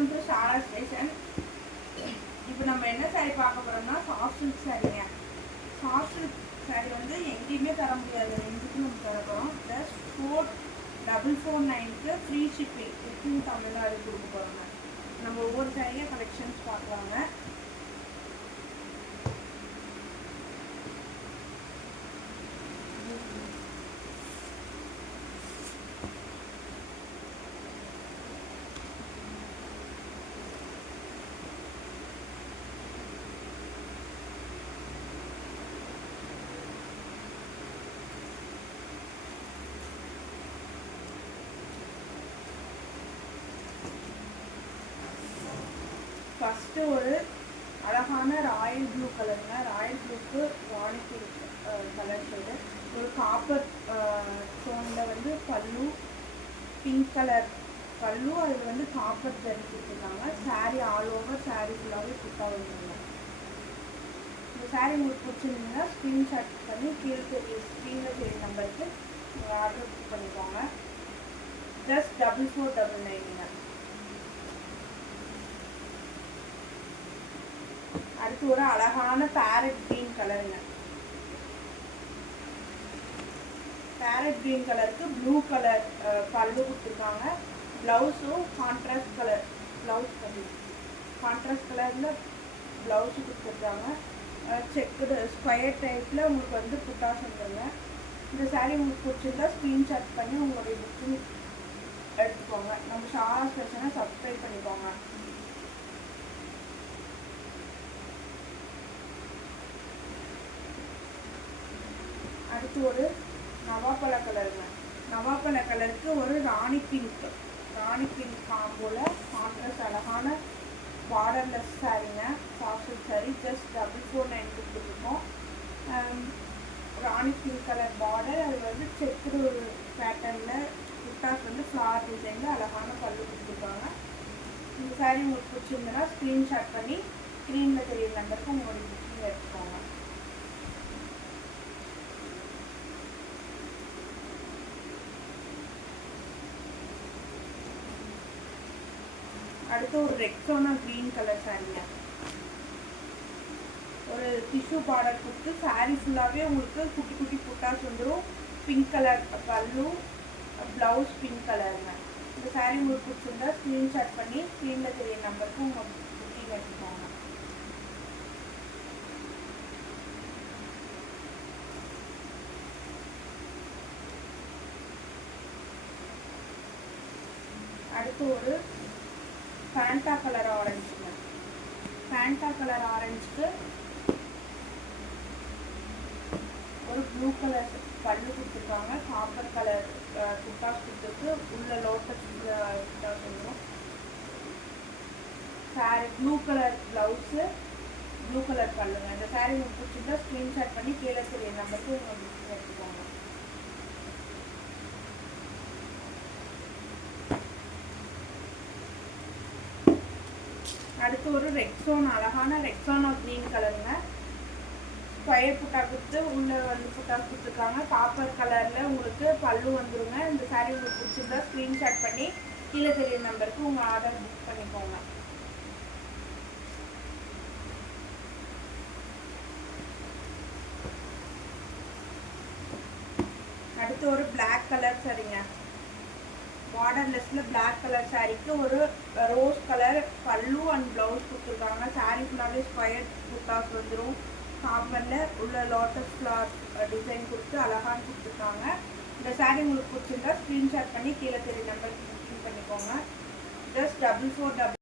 Welcome to Shala station. இப்போ நம்ம என்ன சாரீ பார்க்க போகிறோம்னா சாஃப்ட் சில்க் சாரீங்க. சாஃப்ட் சில்க் சாரீ வந்து எங்கேயுமே தர முடியாது, ரெண்டுக்கும் நம்ம தர போகிறோம். ப்ளஸ் 4449க்கு ஃப்ரீ ஷிப்பிங் வித்தின் தமிழ்நாடு கொடுக்க போகிறோங்க. நம்ம ஒவ்வொரு சாரியாக கலெக்ஷன்ஸ் பார்க்கலாங்க. ஃபஸ்ட்டு ஒரு அழகான ராயல் ப்ளூ கலருங்க. ராயல் ப்ளூக்கு ராணிக்கு கலர் ஷேடு. ஒரு காப்பர் ஸ்டோனில் வந்து பல்லு, பிங்க் கலர் பல்லு, அதில் வந்து காப்பர் ஜரி கொடுத்துருக்காங்க. சாரீ ஆல் ஓவர் சாரீ ஃபுல்லாகவே புட்டா வந்துருங்க. இந்த சாரீ உங்களுக்கு பிடிச்சிருந்தீங்கன்னா ஸ்க்ரீன்ஷாட் பண்ணி கீழே ஸ்க்ரீனில் தெரிய நம்பருக்கு ஆர்டர் புக் பண்ணிக்கோங்க. ஜஸ்ட் 4499ங்க. அடுத்து ஒரு அழகான பேரட் கிரீன் கலருங்க. பேரட் கிரீன் கலருக்கு ப்ளூ கலர் பல்லு கொடுத்துருக்காங்க. ப்ளவுஸும் கான்ட்ராஸ்ட் கலர் ப்ளவுஸ் பண்ணி கான்ட்ராஸ்ட் கலரில் ப்ளவுஸு கொடுத்துருக்காங்க. செக்குடு ஸ்கொயர் டைப்பில் உங்களுக்கு வந்து புட்டாஸ் வந்துருங்க. இந்த சாரீ உங்களுக்கு பிடிச்சிருந்தா ஸ்க்ரீன்ஷாட் பண்ணி உங்களுடைய புக்கிங் எடுத்துக்கோங்க. நம்ம ஷாலா ஸ்டேஷனை சப்ஸ்கிரைப் பண்ணிக்கோங்க. அடுத்து ஒரு நவாப்பழ கலருங்க. நவாப்பழ கலருக்கு ஒரு ராணி பிங்க் காம்போவில் கான்ட்ராஸ்ட் அழகான பார்டர்லெஸ் சாரீங்க. சாஃப்ட் சாரீ ஜஸ்ட் 4499 கொடுத்துருக்கோம். ராணி பிங்க் கலர் பார்டர், அது வந்து செக்குடு பேட்டர்னில் புட்டாஸ் வந்து ஃப்ளார் டிசைனில் அழகான பல்லு கொடுத்துருக்காங்க. இந்த சாரீ உங்களுக்கு பிடிச்சிருந்ததுன்னா ஸ்க்ரீன்ஷாட் பண்ணி ஸ்க்ரீனில் தெரிய நம்பருக்கு உங்களுடைய புக்கிங் எடுத்துக்கோங்க. அடுத்து ஒரு ரெக்ஸோனா க்ரீன் கலர் சாரீங்க. ஒரு டிஷ்யூ பார்டர் கொடுத்து சாரீ ஃபுல்லாகவே உங்களுக்கு குட்டி குட்டி புட்டாஸ் வந்துடும். பிங்க் கலர் பல்லு, ப்ளவுஸ் பிங்க் கலருங்க. இந்த சாரீ உங்களுக்கு பிடிச்சிருந்தா ஸ்க்ரீன்ஷாட் பண்ணி ஸ்க்ரீனில் தெரிய நம்பருக்கு உங்கள் புக்கிங் எடுத்துக்கோங்க. அடுத்து ஒரு ஃபேண்டா கலர் ஆரஞ்சுங்க. ஃபேண்டா கலர் ஆரஞ்சுக்கு ஒரு ப்ளூ கலர் பல்லு கொடுத்துருக்காங்க. காப்பர் கலர் புட்டாஸ் கொடுத்துருக்கு. உள்ள லோட்டஸ் புட்டாஸ் வந்துடும். Sari blue colour blouse, blue colour பல்லுங்க. இந்த சாரீ உங்களுக்கு பிடிச்சிருந்தா ஸ்க்ரீன்ஷாட் பண்ணி கீழே தெரிய நம்பருக்கு உங்கள் புக்கிங் எடுத்துக்கோங்க. அடுத்து ஒரு அழகான ரெக்ஸோனா க்ரீன் கலருங்க. ஸ்கொயர் புட்டா கொடுத்து உள்ள வந்து புட்டாஸ் கொடுத்துருக்காங்க. காப்பர் கலரில் உங்களுக்கு பல்லு வந்துருங்க. இந்த சாரீ உங்களுக்கு பிடிச்சிருந்தா ஸ்க்ரீன்ஷாட் பண்ணி கீழே தெரிய நம்பருக்கு உங்கள் ஆர்டர் புக் பண்ணிக்கோங்க. அடுத்து ஒரு பிளாக் கலர் சாரீங்க. பார்டர்லெஸ்ல பிளாக் கலர் சாரீக்கு ஒரு ரோஸ் கலர் பல்லு அண்ட் ப்ளவுஸ் கொடுத்துருக்காங்க. சாரீ ஃபுல்லாகவே ஸ்கொயர் புட்டாஸ் வந்துடும். காப்பரில் உள்ள லோட்டஸ் ஃப்ளார் டிசைன் கொடுத்து அழகான கொடுத்துருக்காங்க. இந்த சாரீ உங்களுக்கு பிடிச்சிருந்தா ஸ்க்ரீன்ஷாட் பண்ணி கீழே தெரிய நம்பருக்கு புக்கிங் பண்ணிக்கோங்க. ஜஸ்ட் 4499